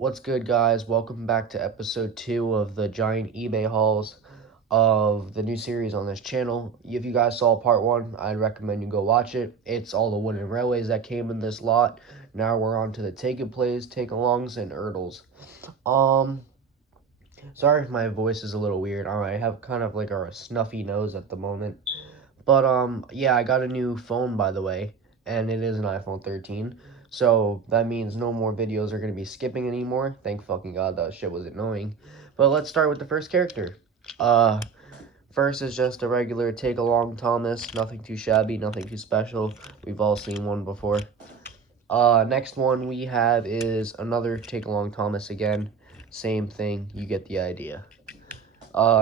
What's good, guys? Welcome back to episode 2 of the giant eBay hauls of the new series on this channel. If you guys saw part 1, I'd recommend you go watch it. It's all the wooden railways that came in this lot. Now we're on to the take-and-plays, take-alongs, and Erdls. Um, Sorry if my voice is a little weird. I have kind of like a snuffy nose at the moment. But, yeah, I got a new phone, by the way, and it is an iPhone 13. So that means no more videos are going to be skipping anymore. Thank fucking God, that shit was annoying. But let's start with the first character. Uh, First is just a regular take-along Thomas. Nothing too shabby, nothing too special. We've all seen one before. Next one we have is another take-along Thomas again. Same thing, you get the idea.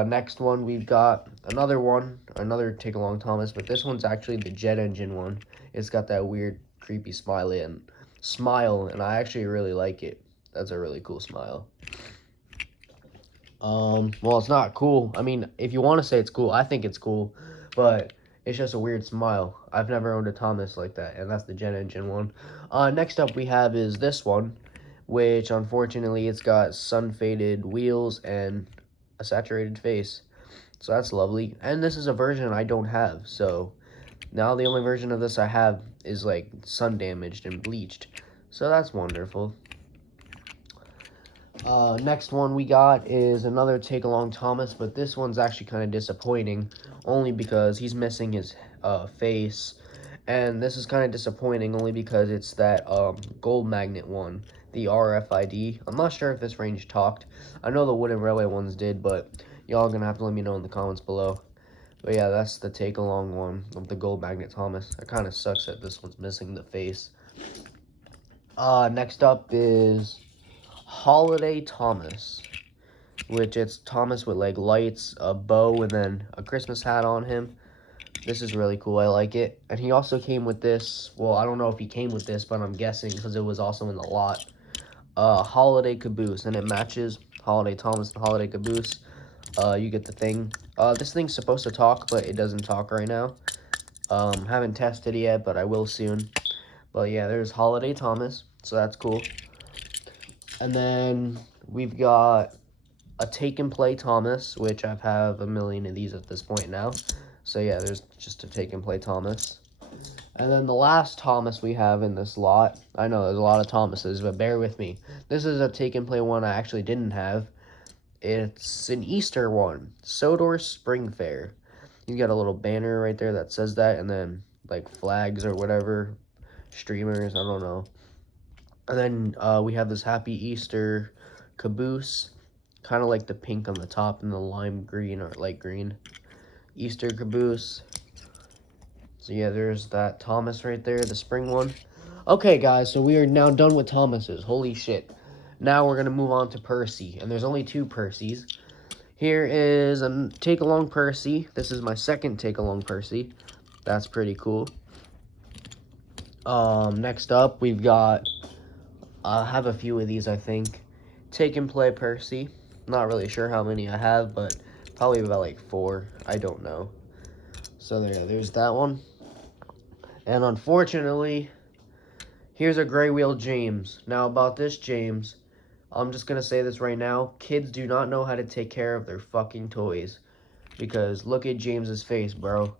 Next one, we've got another Take Along Thomas, but this one's actually the jet engine one. It's got that weird, creepy smile, and I actually really like it. That's a really cool smile. Well, it's not cool. I mean, if you want to say it's cool, I think it's cool, but it's just a weird smile. I've never owned a Thomas like that, and that's the jet engine one. Next up we have is this one, which unfortunately it's got sun-faded wheels and a saturated face. So that's lovely. And this is a version I don't have. So now the only version of this I have is like sun damaged and bleached. So that's wonderful. Next one we got is another Take Along Thomas, but this one's actually kind of disappointing, only because he's missing his face. And this is kind of disappointing only because it's that gold magnet one, the RFID. I'm not sure if this range talked. I know the wooden railway ones did, but y'all gonna have to let me know in the comments below. But yeah, that's the take along one of the gold magnet Thomas. It kind of sucks that this one's missing the face. Next up is Holiday Thomas, which it's Thomas with like lights, a bow, and then a Christmas hat on him. This is really cool. I like it. And he also came with this. Well, I don't know if he came with this, but I'm guessing because it was also in the lot. Holiday Caboose, and it matches Holiday Thomas and Holiday Caboose. You get the thing. This thing's supposed to talk, but it doesn't talk right now. Haven't tested it yet, but I will soon. But yeah, there's Holiday Thomas, so that's cool. And then we've got a Take and Play Thomas, which I have a million of these at this point now. So yeah, there's just a Take and Play Thomas. And then the last Thomas we have in this lot, I know there's a lot of Thomases, but bear with me. This is a Take and Play one I actually didn't have. It's an Easter one, Sodor Spring Fair. You got a little banner right there that says that, and then like flags or whatever, streamers, I don't know. And then we have this Happy Easter caboose, kind of like the pink on the top and the lime green or light green Easter caboose. So yeah, there's that Thomas right there, the spring one. Okay, guys, so we are now done with Thomases. Holy shit. Now we're going to move on to Percy, and there's only 2 Percys. Here is a take-along Percy. This is my second take-along Percy. That's pretty cool. Next up, we've got, I have a few of these, I think. Take and Play Percy. Not really sure how many I have, but probably about like 4. I don't know. So there's that one. And unfortunately, here's a gray wheel James. Now about this James, I'm just going to say this right now. Kids do not know how to take care of their fucking toys. Because look at James's face, bro.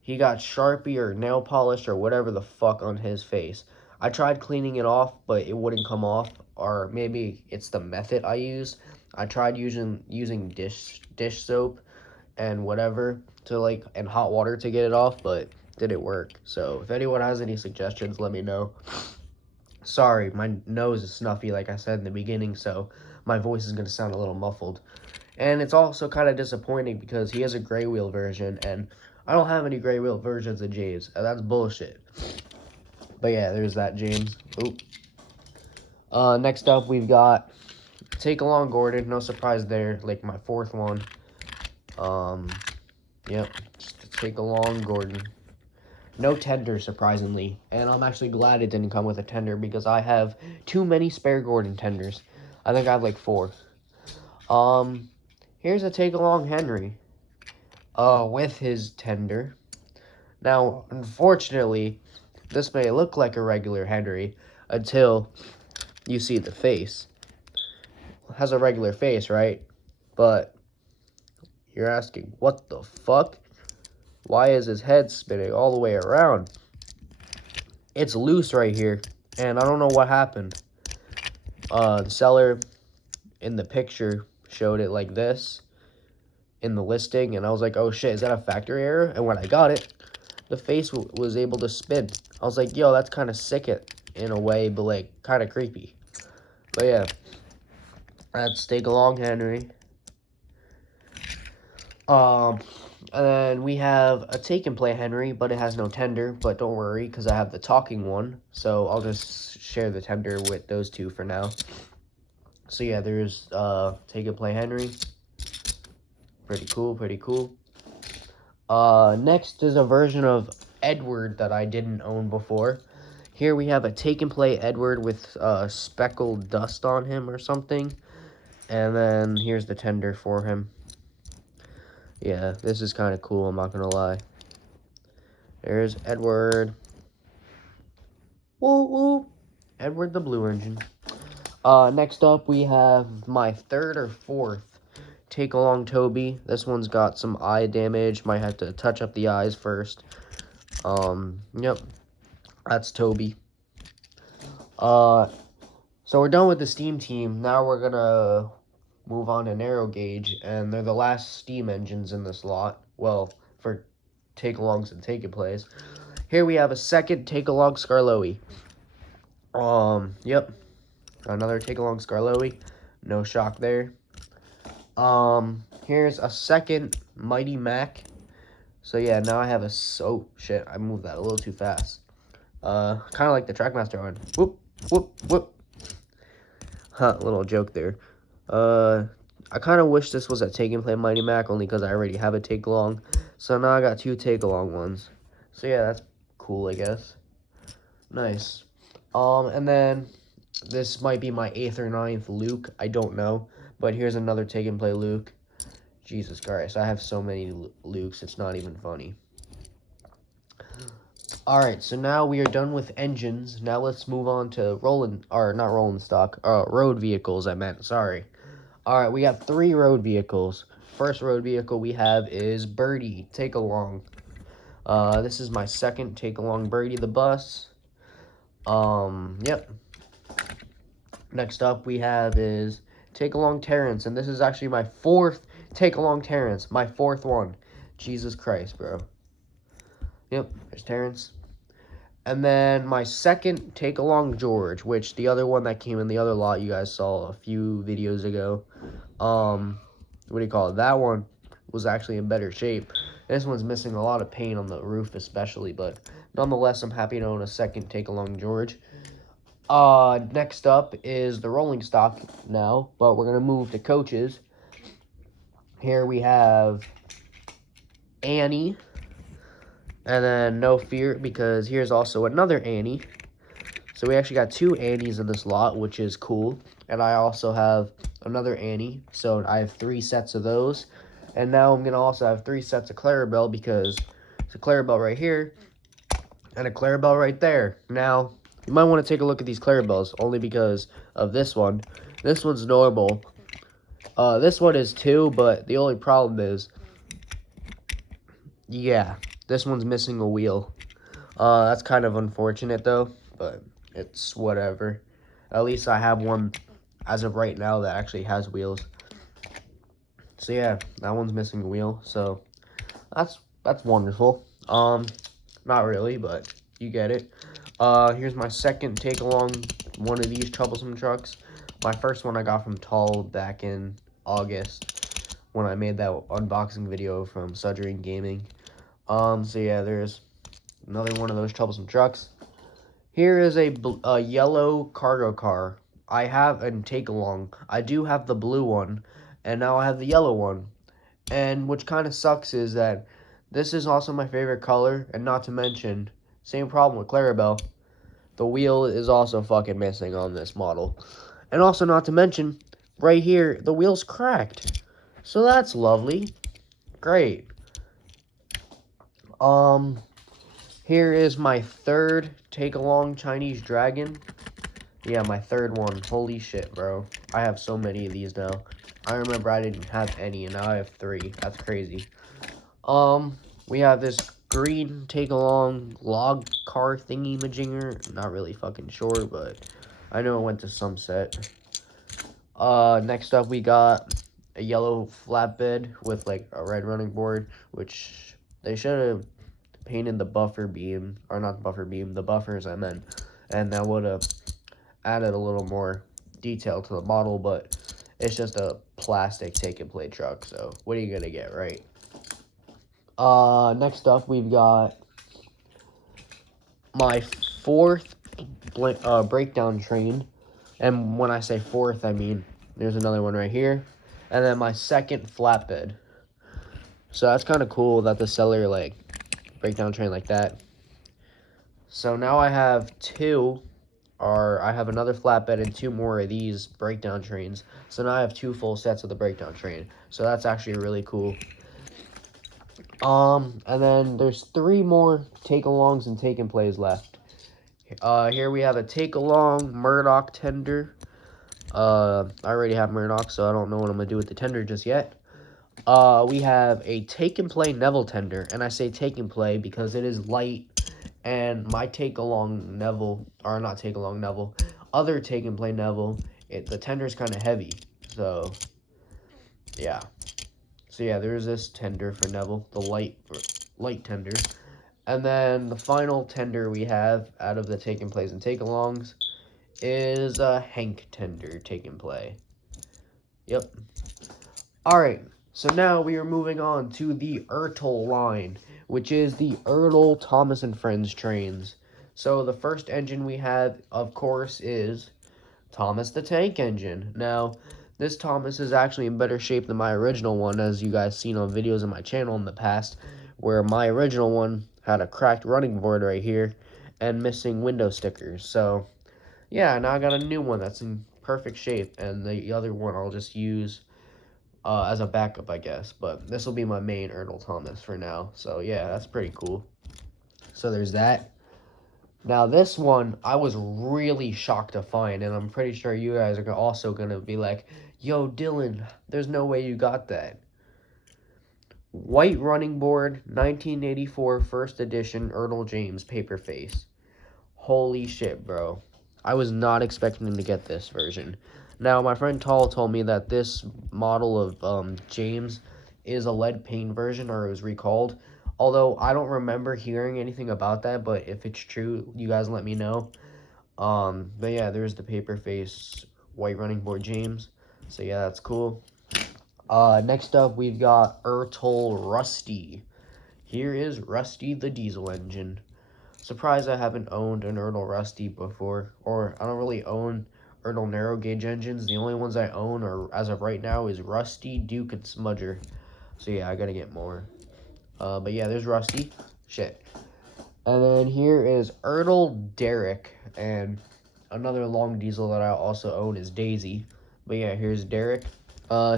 He got Sharpie or nail polish or whatever the fuck on his face. I tried cleaning it off, but it wouldn't come off. Or maybe it's the method I use. I tried using dish soap and whatever to and hot water to get it off, but didn't work. So if anyone has any suggestions, let me know. Sorry, my nose is snuffy, like I said in the beginning, so my voice is going to sound a little muffled. And it's also kind of disappointing because he has a gray wheel version, and I don't have any gray wheel versions of James, and that's bullshit. But yeah, there's that James. Oop. Next up, we've got Take Along Gordon. No surprise there, like my 4th one. Yep, just Take Along Gordon. No tender, surprisingly. And I'm actually glad it didn't come with a tender because I have too many spare Gordon tenders. I think I have like 4. Here's a Take Along Henry. With his tender. Now, unfortunately, this may look like a regular Henry until you see the face. has a regular face, right? But you're asking, what the fuck? Why is his head spinning all the way around? It's loose right here, and I don't know what happened. The seller in the picture showed it like this in the listing, and I was like, oh shit, is that a factory error? And when I got it, the face was able to spin. I was like, yo, that's kind of sick in a way, but like kind of creepy. But yeah, that's Take Along Henry. And then we have a Take and Play Henry, but it has no tender. But don't worry, because I have the talking one, so I'll just share the tender with those two for now. So yeah, there's Take and Play Henry. Pretty cool, pretty cool. Next is a version of Edward that I didn't own before. Here we have a Take and Play Edward with speckled dust on him or something. And then here's the tender for him. Yeah, this is kind of cool, I'm not going to lie. There's Edward. Woo woo. Edward the Blue Engine. Next up we have my third or fourth Take Along Toby. This one's got some eye damage. Might have to touch up the eyes first. Yep. That's Toby. So we're done with the Steam team. Now we're gonna move on to Narrow Gauge, and they're the last Steam engines in this lot. Well, for Take-Alongs and Take-It-Plays. Here we have a second Take-Along Skarloey. Yep. Another Take-Along Skarloey. No shock there. Here's a second Mighty Mac. So yeah, now I have a, oh shit, I moved that a little too fast. Kind of like the Trackmaster one. Whoop, whoop, whoop. Huh, little joke there. I kind of wish this was a Take and Play Mighty Mac, only because I already have a Take Along. So now I got two Take Along ones. So yeah, that's cool, I guess. Nice. And then this might be my 8th or 9th Luke. I don't know. But here's another Take and Play Luke. Jesus Christ, I have so many Lukes, it's not even funny. Alright, so now we are done with engines. Now let's move on to road vehicles, I meant, sorry. Alright, we got 3 road vehicles. First road vehicle we have is Birdie, Take Along. This is my second Take Along Birdie the bus. Yep. Next up we have is Take Along Terrence, and this is actually my 4th Take Along Terrence, my 4th one. Jesus Christ, bro. Yep, there's Terrence. And then my second Take Along George, which the other one that came in the other lot you guys saw a few videos ago. What do you call it? That one was actually in better shape. This one's missing a lot of paint on the roof especially, but nonetheless, I'm happy to own a second Take Along George. Next up is the rolling stock now, but we're going to move to coaches. Here we have Annie, and then No Fear, because here's also another Annie. So we actually got 2 Annies in this lot, which is cool. And I also have another Annie, so I have 3 sets of those. And now I'm going to also have 3 sets of Clarabelle, because it's a Clarabelle right here, and a Clarabelle right there. Now, you might want to take a look at these Clarabelles, only because of this one. This one's normal. This one is 2, but the only problem is, yeah, this one's missing a wheel. That's kind of unfortunate, though, but it's whatever. At least I have one, as of right now, that actually has wheels. So, yeah, that one's missing a wheel, so that's wonderful. Not really, but you get it. Here's my second Take Along one of these troublesome trucks. My first one I got from Tall back in August when I made that unboxing video from Suddering Gaming. So yeah, there's another one of those troublesome trucks. Here is a yellow cargo car. I have a Take Along. I do have the blue one, and now I have the yellow one. And which kind of sucks is that this is also my favorite color, and not to mention, same problem with Clarabelle, the wheel is also fucking missing on this model. And also, not to mention, right here, the wheel's cracked. So that's lovely. Great. Here is my third Take Along Chinese Dragon. Yeah, my third one. Holy shit, bro. I have so many of these now. I remember I didn't have any, and now I have 3. That's crazy. We have this green take-along log car thingy-majinger. Not really fucking sure, but I know it went to some set. Next up we got a yellow flatbed with like a red running board, which they should have painted the buffer beam, or not the buffer beam, the buffers I meant, and that would have added a little more detail to the model, but it's just a plastic take and play truck, so what are you gonna get, right? Next up we've got my 4th breakdown train, and when I say 4th, I mean there's another one right here, and then my 2nd flatbed. So that's kind of cool that the seller like breakdown train like that. So now I have 2, or I have another flatbed and 2 more of these breakdown trains. So now I have 2 full sets of the breakdown train. So that's actually really cool. And then there's 3 more take-alongs and take-and-plays left. Here we have a take-along Murdoch tender. I already have Murdoch, so I don't know what I'm going to do with the tender just yet. We have a take-and-play Neville tender, and I say take-and-play because it is light, and my take-along Neville, or not take-along Neville, other take-and-play Neville, the tender is kind of heavy, so, yeah. So yeah, there's this tender for Neville, the light tender. And then the final tender we have out of the take and plays and take alongs is a Hank tender take and play. Yep. Alright, so now we are moving on to the Ertl line, which is the Ertl Thomas and Friends trains. So the first engine we have, of course, is Thomas the Tank Engine. Now, this Thomas is actually in better shape than my original one, as you guys seen on videos on my channel in the past, where my original one had a cracked running board right here and missing window stickers. So, yeah, now I got a new one that's in perfect shape, and the other one I'll just use as a backup, I guess. But this will be my main Ernold Thomas for now. So, yeah, that's pretty cool. So, there's that. Now, this one, I was really shocked to find, and I'm pretty sure you guys are also going to be like, yo, Dylan, there's no way you got that. White running board, 1984 first edition Ernold James paper face. Holy shit, bro. I was not expecting to get this version. Now, my friend Tall told me that this model of James is a lead paint version, or it was recalled. Although, I don't remember hearing anything about that, but if it's true, you guys let me know. But yeah, there's the paper face white running board James. So yeah, that's cool. Next up, we've got Ertl Rusty. Here is Rusty the diesel engine. Surprised I haven't owned an Ertl Rusty before, or I don't really own Ertl narrow gauge engines. The only ones I own, or as of right now, is Rusty, Duke, and Smudger. So yeah, I gotta get more. But yeah, there's Rusty. Shit. And then here is Ertl Derek, and another long diesel that I also own is Daisy. But yeah, here's Derek.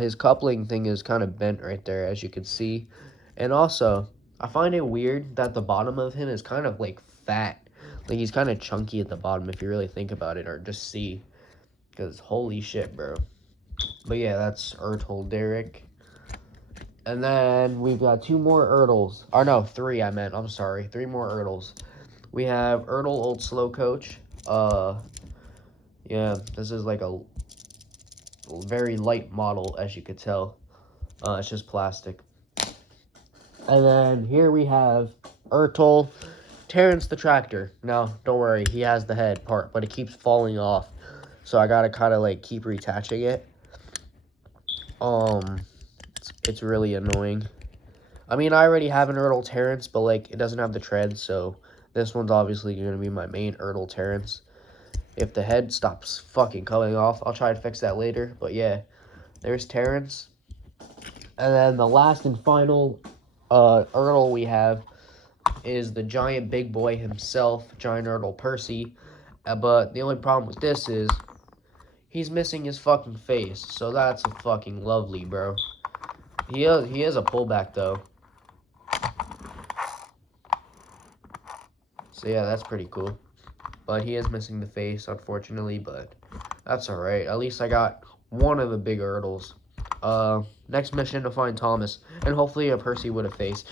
His coupling thing is kind of bent right there, as you can see. And also, I find it weird that the bottom of him is kind of like fat. Like he's kind of chunky at the bottom if you really think about it, or just see. Because holy shit, bro. But yeah, that's Ertl Derek. And then we've got 2 more Ertls. Or no, 3 I meant. I'm sorry. 3 more Ertls. We have Ertl Old Slow Coach. Yeah, this is like a very light model, as you could tell. It's just plastic. And then here we have Ertl Terrence the Tractor. Now, don't worry, he has the head part, but it keeps falling off. So I gotta kind of like keep retaching it. It's really annoying. I mean, I already have an Ertl Terrence, but like it doesn't have the tread, so this one's obviously gonna be my main Ertl Terrence. If the head stops fucking coming off, I'll try to fix that later. But yeah, there's Terrence. And then the last and final Ertl we have is the giant big boy himself, Giant Ertl Percy. But the only problem with this is he's missing his fucking face. So that's a fucking lovely, bro. He has a pullback, though. So yeah, that's pretty cool. but he is missing the face, unfortunately, but that's alright. At least I got one of the big Ertles. Next mission to find Thomas, and hopefully a Percy with a face.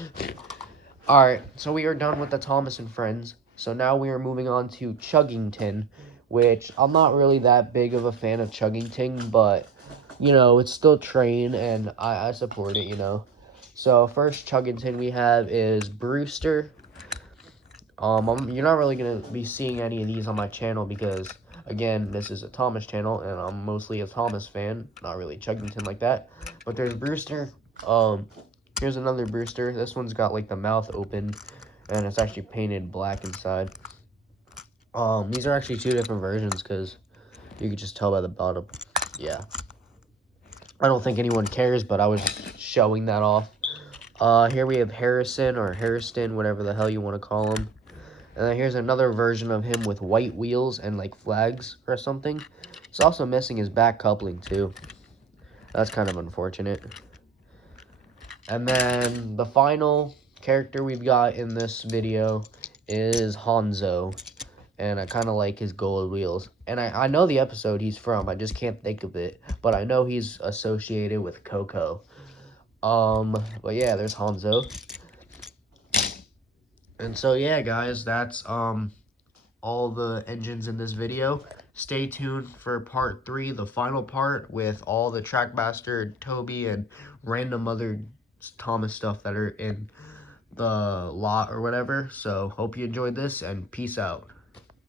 Alright, so we are done with the Thomas and Friends. So now we are moving on to Chuggington, which I'm not really that big of a fan of Chuggington, but, you know, it's still train, and I support it, you know. So first Chuggington we have is Brewster. You're not really going to be seeing any of these on my channel because, again, this is a Thomas channel, and I'm mostly a Thomas fan, not really Chuggington like that. But there's Brewster. Here's another Brewster. This one's got, like, the mouth open, and it's actually painted black inside. These are actually two different versions, because you could just tell by the bottom. Yeah. I don't think anyone cares, but I was showing that off. Here we have Harrison, or Harriston, whatever the hell you want to call him. And then here's another version of him with white wheels and, like, flags or something. He's also missing his back coupling, too. That's kind of unfortunate. And then the final character we've got in this video is Hanzo. And I kind of like his gold wheels. And I know the episode he's from. I just can't think of it. But I know he's associated with Coco. But yeah, there's Hanzo. And so yeah, guys, that's all the engines in this video. Stay tuned for part 3, the final part, with all the Trackmaster, Toby, and random other Thomas stuff that are in the lot or whatever. So hope you enjoyed this, and peace out.